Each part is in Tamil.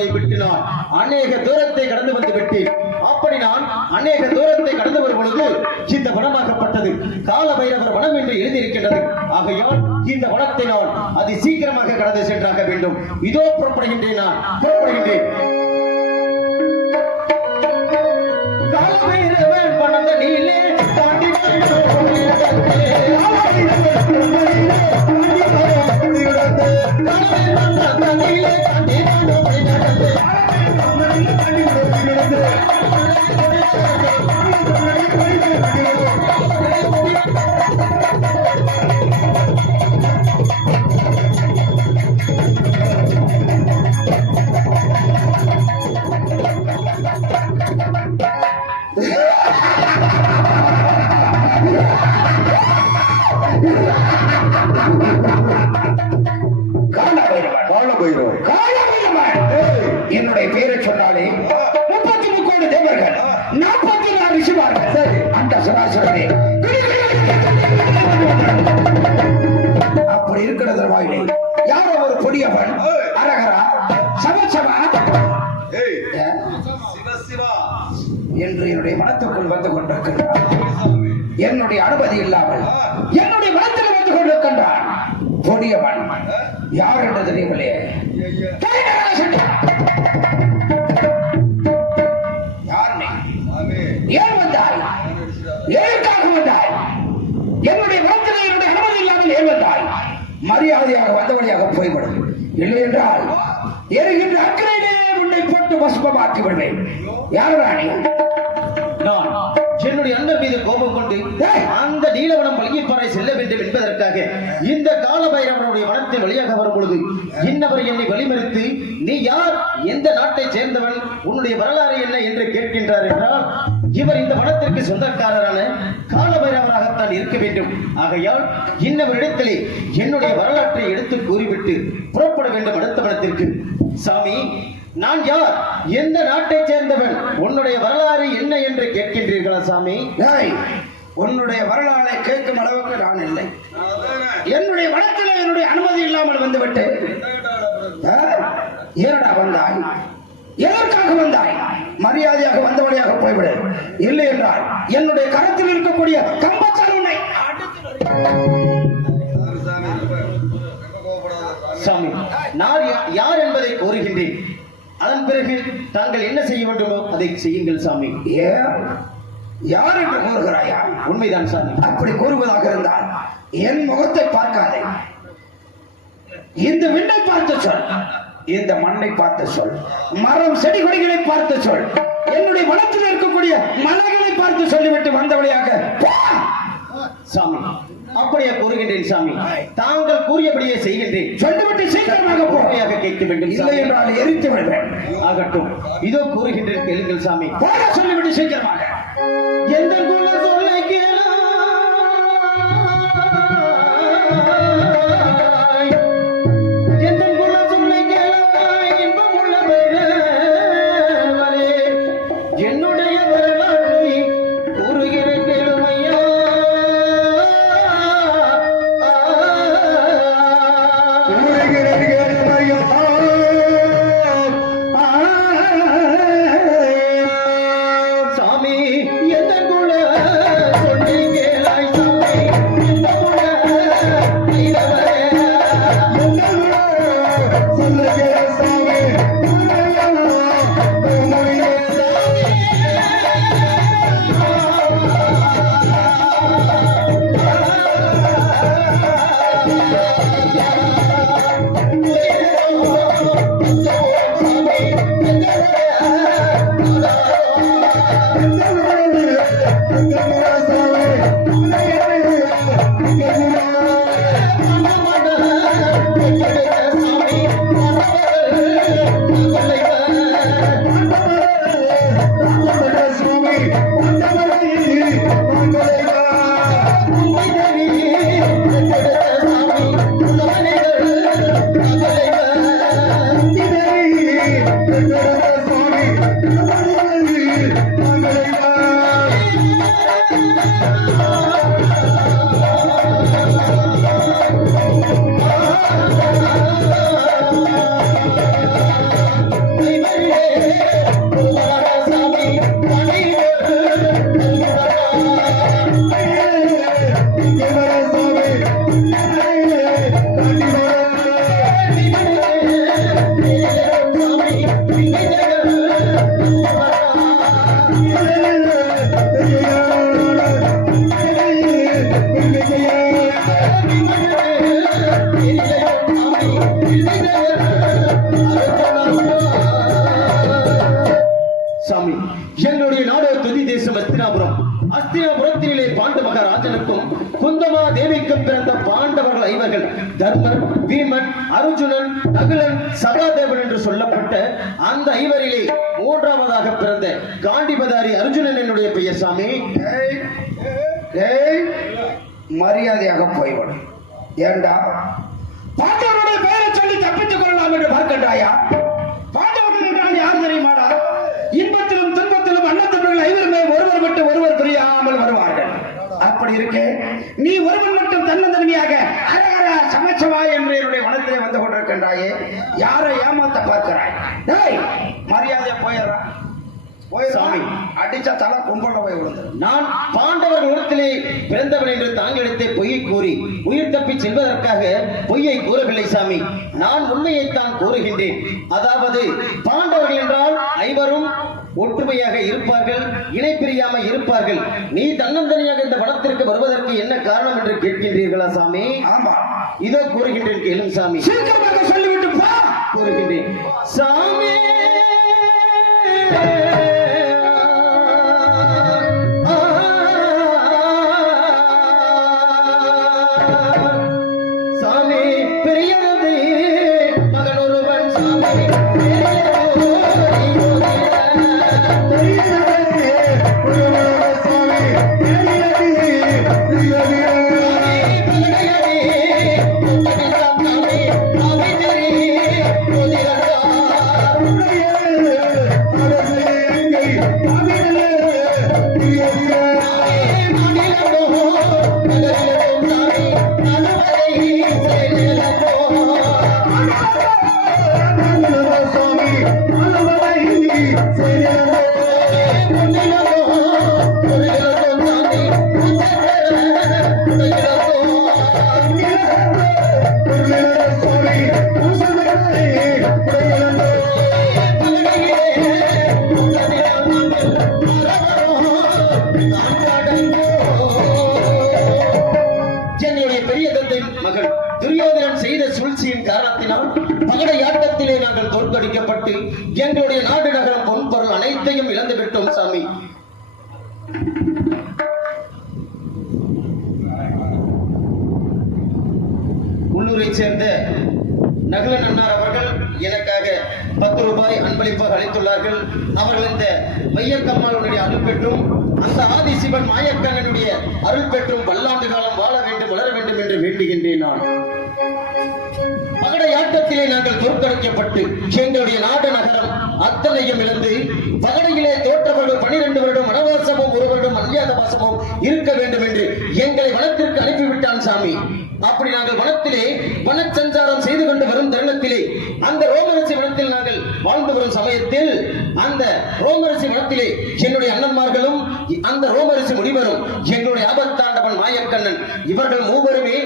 பாதையை விட்டு நான் அநேக தூரத்தை கடந்து வந்து விட்டேன். அப்படி நான் அநேக தூரத்தை கடந்து வரும் பொழுது இந்த வனமாக்கப்பட்டது கால பைரவர் வனம் என்று எழுதியிருக்கின்றது ஆகையால் இந்த வனத்தை நான் அதி சீக்கிரமாக கடந்து சென்றாக வேண்டும். இதோ புறப்படுகின்றேன் நான். புறப்படுகின்றேன். கால பைரவன் வனந்த நீலே தாண்டி காலபைரவர் யார் ராணி நான். என்னுடைய அண்ணன் மீது கோபம் கொண்டு அந்த நீலவனம் பழகிப்பாறை செல்ல வேண்டும் என்பதற்காக இந்த கால பைரவனுடைய வனத்தின் வழியாக வரும் பொழுது இன்னவர் என்னை வழிமறித்து நீ யார்? எந்த நாட்டை சேர்ந்தவன்? உன்னுடைய வரலாறு என்ன என்று கேட்கின்றார் என்றால் இவர் இந்த வனத்திற்கு சொந்தக்காரரான கால பைரவராகத்தான் இருக்க வேண்டும். ஆகையால் இன்னவரிடத்திலே என்னுடைய வரலாற்றை எடுத்து கூறிவிட்டு புறப்பட வேண்டும் அடுத்த வனத்திற்கு. சாமி நான் யார்? எந்த நாட்டைச் சேர்ந்தவன்? உன்னுடைய வரலாறு என்ன என்று கேட்கின்றீர்களா சாமி? உன்னுடைய வரலாறை கேட்கும் அளவுக்கு நான் இல்லை. என்னுடைய வனத்தில் என்னுடைய அனுமதி இல்லாமல் வந்து விட்டு ஏனடா வந்தாய்? எதற்காக வந்தாய்? மரியாதையாக வந்த வழியாக போய்விடு. இல்லை என்றால் என்னுடைய கரத்தில் இருக்கக்கூடிய கம்பத்தால் உன்னை சாமி நான் யார் என்பதை கோருகின்றேன் அதன் பிறகு தாங்கள் என்ன செய்ய வேண்டுமோ அதை செய்யுங்கள் சாமி. ஏன் யார் என்று கூறுகிறாயா? உண்மைதான் சாமி. அப்படி கூறுவதாக இருந்தால் என் முகத்தை பார்க்காதே. இந்த விண்ணை பார்த்து சொல். இந்த மண்ணை பார்த்து சொல். மரம் செடி கொடிகளை பார்த்து சொல். என்னுடைய வனத்தில் இருக்கக்கூடிய மலைகளை பார்த்து சொல்லிவிட்டு வந்த வழியாக போ! சாமி அப்படியே கூறுகின்றேன் சாமி. தாங்கள் கூறியபடியே செய்கின்றேன். சொல்லிவிட்டு சீக்கிரமாக பொறுமையாக கேட்க வேண்டும் இல்லை என்றால் எரித்து விடுவேன். ஆகட்டும். இதோ கூறுகின்றேன் கேளுங்கள் சாமி. சொல்லிவிட்டு சீக்கிரமாக. எந்த தர்மன் பீமன் அர்ஜுனன் நகுலன் சகாதேவன் என்று சொல்லப்பட்ட அந்த ஐவரிலே மூன்றாவதாக பிறந்த காண்டிபதாரி அர்ஜுனன் என்னுடைய பெயர் சாமி மரியாதையாக போய்விடும் ஏண்டா? பாண்டவனுடைய பெயரை சொல்லி தப்பித்துக் கொள்ளலாம். தலை கும்பல போய் விழுந்துரும் நான் பாண்டவர்கள் இடத்திலே பிறந்தவன் என்று தாங்களிடத்தை பொய்யை கூறி உயிர் தப்பி செல்வதற்காக பொய்யை கூறவில்லை சாமி. நான் உண்மையைத்தான் கூறுகின்றேன். அதாவது பாண்டவர்கள் என்றால் ஐவரும் ஒற்றுமையாக இருப்பார்கள் இணை பிரியாமல் இருப்பார்கள். நீ தன்னந்தனியாக இந்த படத்திற்கு வருவதற்கு என்ன காரணம் என்று கேட்கின்றீர்களா சாமி? ஆமா. இதோ கூறுகின்றேன் கேளும் சாமி. சீக்கிரமாக நகுலன் அன்னார் அவர்கள் எனக்காக பத்து ரூபாய் அன்பளிப்பாக அளித்துள்ளார்கள். அவர்கள் இந்த மையக்கம்மாளுடைய அருள் பெற்றும் அந்த ஆதிசிவன் மாயக்கண்ணனுடைய அருள் பெற்றும் பல்லாண்டு காலம் வாழ வேண்டும் வளர வேண்டும் என்று வேண்டுகின்றேன் நான். பகடை ஆட்டத்திலே நாங்கள் தோற்கடிக்கப்பட்டு எங்களுடைய நாடு நகரம் அத்தனையும் இழந்து பகடையிலே தோற்றவர்கள் பனிரெண்டு வருடம் வனவாசமும் ஒரு வருடம் அஞ்ஞாத வாசமும் இருக்க வேண்டும் என்று எங்களை வனத்திற்கு அனுப்பிவிட்டான் சாமி. அப்படி நாங்கள் வனத்திலே வனச்சஞ்சாரம் செய்து கொண்டு வரும் தருணத்திலே அந்த ரோமரசி வனத்தில் நாங்கள் வாழ்ந்து வரும் சமயத்தில் அந்த ரோமரசி வனத்திலே என்னுடைய அண்ணன்மார்களும் அந்த ரோமரசி முனிவரும் எங்களுடைய ஆபத்தாண்டவன் மாயக்கண்ணன் இவர்கள் மூவருமே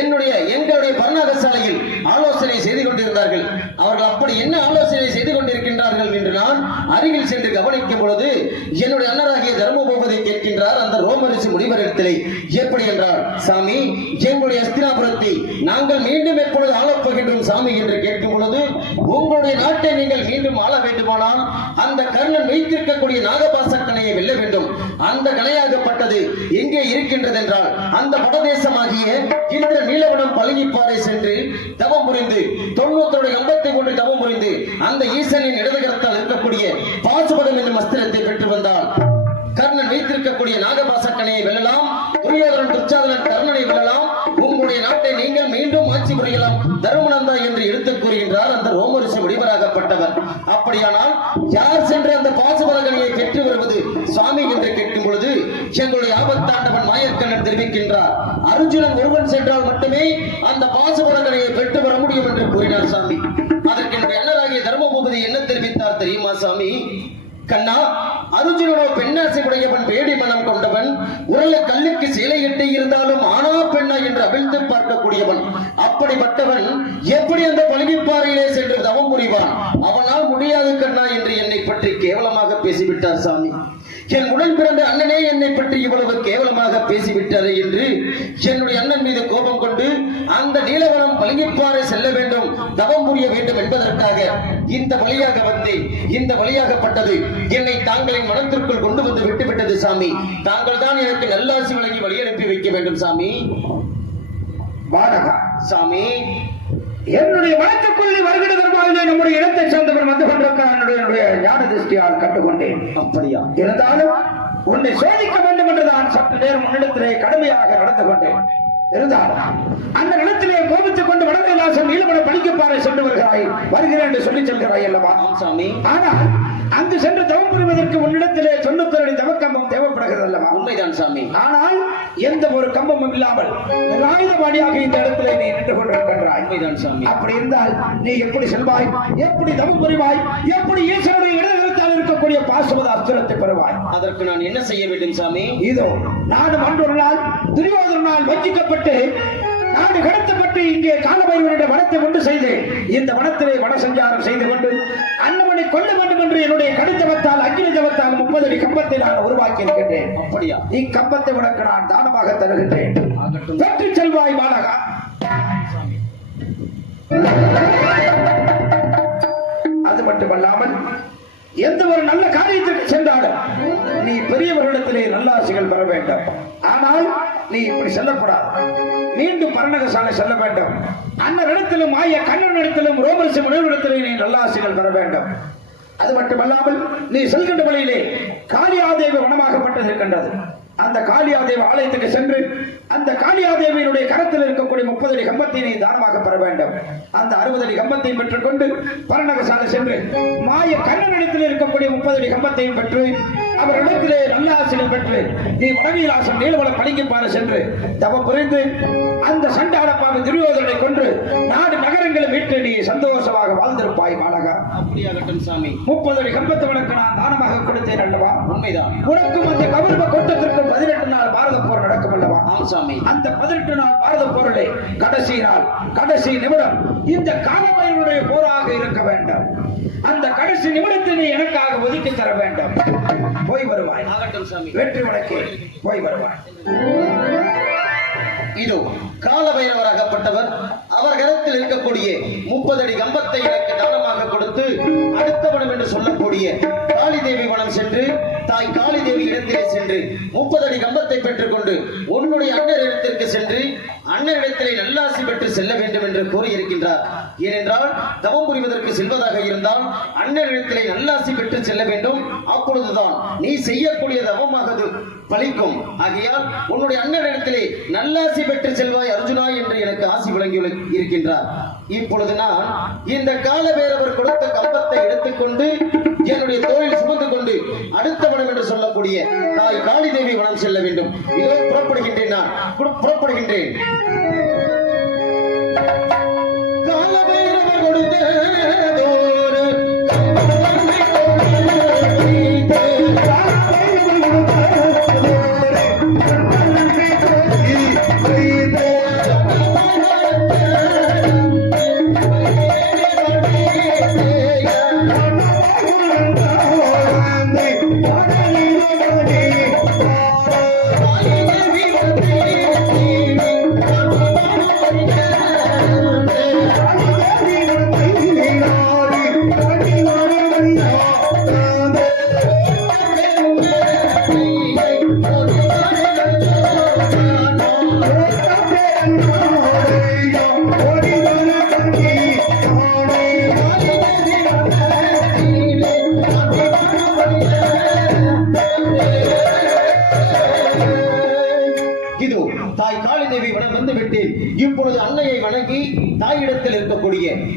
என்னுடைய எங்களுடைய பர்ணாக சாலையில் ஆலோசனை செய்து கொண்டிருந்தார்கள். அவர்கள் அப்படி என்ன ஆலோசனை செய்து கொண்டிருக்கின்றார்கள் என்று நான் அருகில் சென்று கவனிக்கும் பொழுது என்னுடைய அண்ணராகிய தர்மபூபதி கேட்கின்றார். அந்த ரோமரிசி முனிவரிடத்திலே எப்படி என்றார்? சாமி எங்களுடைய அஸ்தினாபுரத்தை நாங்கள் மீண்டும் எப்பொழுது ஆளப்போகின்றோம் சாமி? என்று கேட்கும் பொழுது உங்களுடைய நாட்டை நீங்கள் மீண்டும் ஆள வேண்டுமானால் அந்த கர்ணன் வைத்திருக்கக்கூடிய நாகபாசக்கணையை வெல்ல வேண்டும். அந்த கலையாகப்பட்டது எங்கே இருக்கின்றது என்றால் அந்த வடதேசமாகிய இந்த நீலவனம் பழகிப்பாறை சென்று தவம் புரிந்து தொண்ணூத்தோடைய அம்பத்தை கொண்டு தவம் புரிந்து அந்த ஈசனின் இடதுகரத்தால் இருக்கக்கூடிய பாசுபதம் என்னும் அஸ்திரத்தை பெற்று வந்தால் கர்ணன் வைத்திருக்கக்கூடிய நாகபாசக்கனையை வெல்லலாம் துரியோதரன் துர்ச்சாதனன் கர்ணனை வெல்லலாம் உங்களுடைய நாட்டை நீங்கள் மீண்டும் ஆட்சி புரியலாம் தருமநந்தா என்று எடுத்து கூறுகின்றார் அந்த ரோமரிசி முடிவராகப்பட்டவர் அப்படியானால் யார் சென்று அந்த பாசுபதம் தெரிவிக்கின்றார். அர்ஜுனன் ஒருவன் சென்றால் மட்டுமே அந்த பாசுபதகனையை பெற்று வர முடியும் என்று கூறினார் சாமி. அதற்கு என்னுடைய அண்ணராகிய தர்மபூபதி என்ன தெரிவித்தார் தெரியுமா சாமி? கண்ணா அர்ஜுனனோ பெண்ணாசை உடையவன் வேடி மனம் கொண்டவன் உரல கல்லுக்கு சிலை எட்டி இருந்தாலும் ஆனா பெண்ணா என்று அவிழ்த்து பார்க்கக்கூடியவன். அப்படிப்பட்டவன் எப்படி அந்த பழகிப்பாறையிலே சென்று தவம் புரிவான் அவனால் முடியாது கண்ணா என்று என்னை பற்றி கேவலமாக பேசிவிட்டார் சாமி என் உடன் பிறந்த அண்ணனே என்னை பற்றி இவ்வளவு பேசிவிட்டாரே என்று என்னுடைய அண்ணன் மீது கோபம் கொண்டு அந்த நீலவனம் பழகிப்பாறை செல்ல வேண்டும் தவம் புரிய வேண்டும் என்பதற்காக இந்த வழியாக வந்தேன். இந்த வழியாகப்பட்டது என்னை தாங்களின் மனத்திற்குள் கொண்டு வந்து விட்டுவிட்டது சாமி. தாங்கள் தான் எனக்கு நல்லாசி வழங்கி வழி அனுப்பி வைக்க வேண்டும் சாமி. வாடகா. சாமி. என்னுடைய வழக்குக்குள்ளே வருகிற தருவாயிலே நம்முடைய இடத்தை சேர்ந்தவர் வந்து கொண்டிருக்கிறார். என்னுடைய என்னுடைய ஞான திருஷ்டியால் கண்டுகொண்டேன் அப்படியா? இருந்தாலும் உன்னை சோதிக்க வேண்டும் என்று நான் சற்று நேரம் உன்னிடத்திலே கடுமையாக நடந்து கொண்டேன். இருந்தாலும் அந்த நிலத்திலே கோபித்துக் கொண்டு வடகைலாசம் நீலமட பணிக்கப்பாறை சென்று வருகிறாய். வருகிறேன் என்று சொல்லி செல்கிறாய் அல்லவா? சாமி. ஆனால் அங்கு சென்று தவம் புரிவதற்கு உன்னிடத்திலே தொண்ணூத்தொரு தவக்கம்பம் தேவைப்படுகிறது அல்லவா? உண்மைதான் சாமி. ஆனால் எந்த ஒரு கம்பமும் இல்லாமல் நிராயுதபாணியாக இந்த இடத்திலே நீ நின்று கொண்டிருக்கின்றாய். உண்மைதான் சாமி. அப்படி இருந்தால் நீ எப்படி செல்வாய்? எப்படி தவம் புரிவாய்? எப்படி ஈஸ்வரனுடைய இருக்கக்கூடிய பாசுவத அஸ்திரத்தை பெறுவாய். அதற்கு நான் என்ன செய்ய வேண்டும் சாமி? இதோ நானும் அன்றொரு நாள் துரியோதரனால் வஞ்சிக்கப்பட்டு நாடு கடத்தப்பட்டு இங்கே காலபைரவனுடைய வனத்தை கொண்டு செய்து இந்த வனத்திலே வன சஞ்சாரம் செய்து கொண்டு அன்னவனை கொல்ல வேண்டும் என்று என்னுடைய கடுத்தவத்தால் அக்னி ஜபத்தால் முப்பது அடி கம்பத்தை நான் உருவாக்கி இருக்கின்றேன். அப்படியா? இக்கம்பத்தை உனக்கு நான் தானமாக தருகின்றேன். பெற்று செல்வாய் மாநகா அது மட்டுமல்லாமல் எந்த ஒரு நல்ல காரியத்திற்கு சென்றாலும் நீ பெரியவர்களிடத்திலே நல்ல ஆசைகள் பெற வேண்டும். ஆனால் நீ இப்படி செல்லக்கூடாது. மீண்டும் பரணகசாலை செல்ல வேண்டும். அன்னரிடத்திலும் ஆய கண்ணனிடத்திலும் ரோமரிசி முனிவரிடத்திலே நீ நல்ல ஆசைகள் பெற வேண்டும். அது மட்டுமல்லாமல் நீ செல்கின்ற வழியிலே காளியாதேவி வனமாகப்பட்டிருக்கின்றது. அந்த காளியாதேவி ஆலயத்துக்கு சென்று அந்த காளியாதேவியினுடைய கரத்தில் இருக்கக்கூடிய முப்பது அடி கம்பத்தை தானமாக பெற வேண்டும். அந்த அறுபது அடி கம்பத்தையும் பெற்றுக்கொண்டு பரணகசாலை சென்று மாய கண்ணனிடத்தில் இருக்கக்கூடிய முப்பது அடி கம்பத்தையும் பெற்று அவரிடத்திலே நல்ல ஆசைகள் பெற்று நீ வடவீலாசம் நீலவள பளிங்குப்பாறை சென்று தவம் புரிந்து அந்த சண்டாளப்பாவை துரியோதனை கொன்று நாடு நகரங்களை மீட்டு நீ சந்தோஷமாக வாழ்ந்திருப்பாய் மாநகா முப்பது அடி கம்பத்தை உனக்கு நான் தானமாக கொடுத்தேன் அல்லவா? உண்மைதான். உனக்கும் அந்த கௌரவ கொட்டத்திற்கு பதினெட்டு நாள் பாரத போர் நடக்கும் அல்லவா? அந்த பதினெட்டு நாள் பாரத போரிலே கடைசி நாள் கடைசி நிமிடம் இந்த காலபைரவனுடைய போராக இருக்க வேண்டும். அந்த கடைசி நிமிடத்தை நீ எனக்காக ஒதுக்கி தர வேண்டும். போய் வருவாய். வெற்றி உனக்கு போய் வருவாய். இதோ காலபைரவராகப்பட்டவர் அவர் கரத்தில் இருக்கக்கூடிய முப்பது அடி கம்பத்தை எனக்கு தானமாக கொடுத்து அடுத்தவனம் என்று சொல்லக்கூடிய காளி தேவி வனம் சென்று தாய் காளி தேவி இடத்திலே சென்று முப்பது அடி கம்பத்தை பெற்றுக்கொண்டு உன்னுடைய அண்ணர் இடத்திற்கு சென்று அண்ணனிடத்திலே நல்லாசி பெற்று செல்ல வேண்டும் என்று கூறியிருக்கின்றார். ஏனென்றால் தவம் புரிவதற்கு செல்வதாக இருந்தால் அண்ணனிடத்திலே நல்லாசி பெற்று செல்ல வேண்டும். அப்பொழுதுதான் நீ செய்யக்கூடிய தவமாகது பலிக்கும் ஆகையால் உன்னுடைய அண்ணனிடத்திலே நல்லாசி பெற்று செல்வாய் அர்ஜுனா என்று எனக்கு ஆசி வழங்கி இருக்கின்றார். இப்பொழுது நான் இந்த கால வேறவர் கொடுத்த கம்பத்தை எடுத்துக்கொண்டு என்னுடைய தோழில் சுமந்து அடுத்த வனம் என்று சொல்லக்கூடிய தாய் காளி தேவி வனம் செல்ல வேண்டும். இதோ புறப்படுகின்றேன் நான். புற- புறப்படுகின்றேன். காலபைரவர்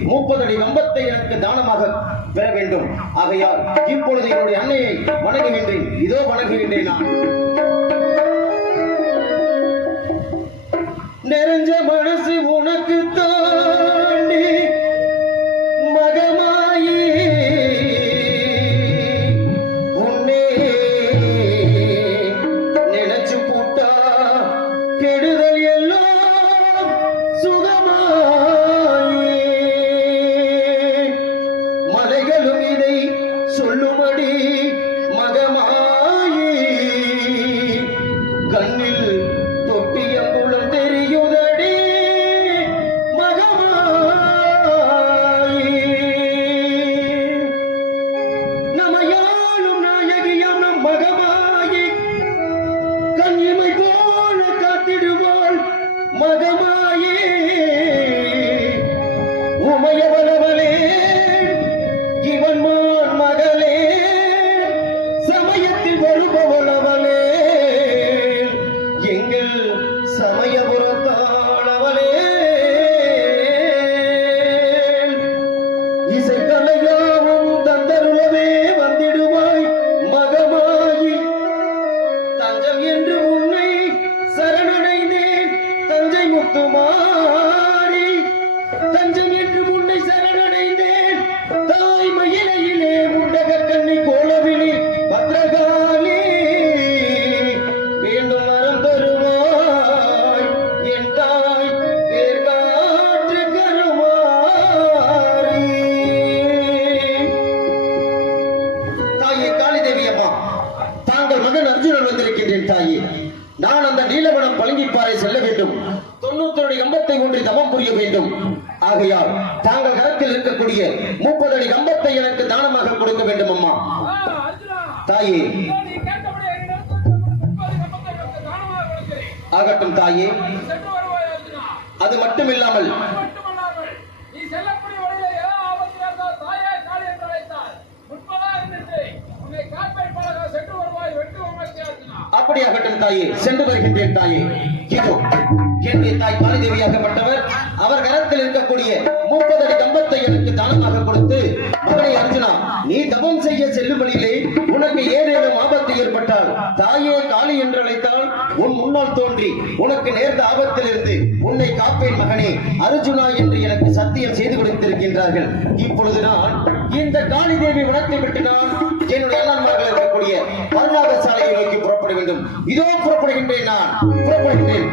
முப்பது அடி வம்பத்தை எனக்கு தானமாக பெற வேண்டும். ஆகையால் இப்பொழுது என்னுடைய அன்னையை வணங்குகின்றேன். இதோ வணங்குகின்றேன் நான். தவம் வேண்டும். ஆகையால் தாங்கள் கரத்தில் இருக்கக்கூடிய முப்பது அடி கம்பத்தை எனக்கு தானமாக கொடுக்க வேண்டும் அம்மா. தாயே. ஆகட்டும் தாயே. அது மட்டும் இல்லாமல் அப்படியாகட்டும் தாயே. சென்று வருகின்றேன் தாயே. இதோ என்னுடைய தாய் காளிதேவியாகப்பட்டவர் அவர் கரத்தில் இருக்கக்கூடிய முப்பது அடி கம்பத்தை எனக்கு தானமாக கொடுத்து மகனை அர்ஜுனா நீ தவம் செய்ய செல்லும் வழியிலே உனக்கு ஏதேனும் ஆபத்து ஏற்பட்டால் தாயே காளி என்று அழைத்தால் உன் முன்னால் தோன்றி உனக்கு நேர்ந்த ஆபத்திலிருந்து உன்னை காப்பேன் மகனே. அர்ஜுனா என்று எனக்கு சத்தியம் செய்து கொடுத்திருக்கின்றார்கள். இப்பொழுது நான் இந்த காளி தேவி விளக்கை விட்டு நான் என்னுடைய அண்ணன்மார்கள் இருக்கக்கூடிய மருநாத சாலையை நோக்கி புறப்பட வேண்டும். இதோ புறப்படுகின்றேன் நான். புறப்படுகின்றேன்.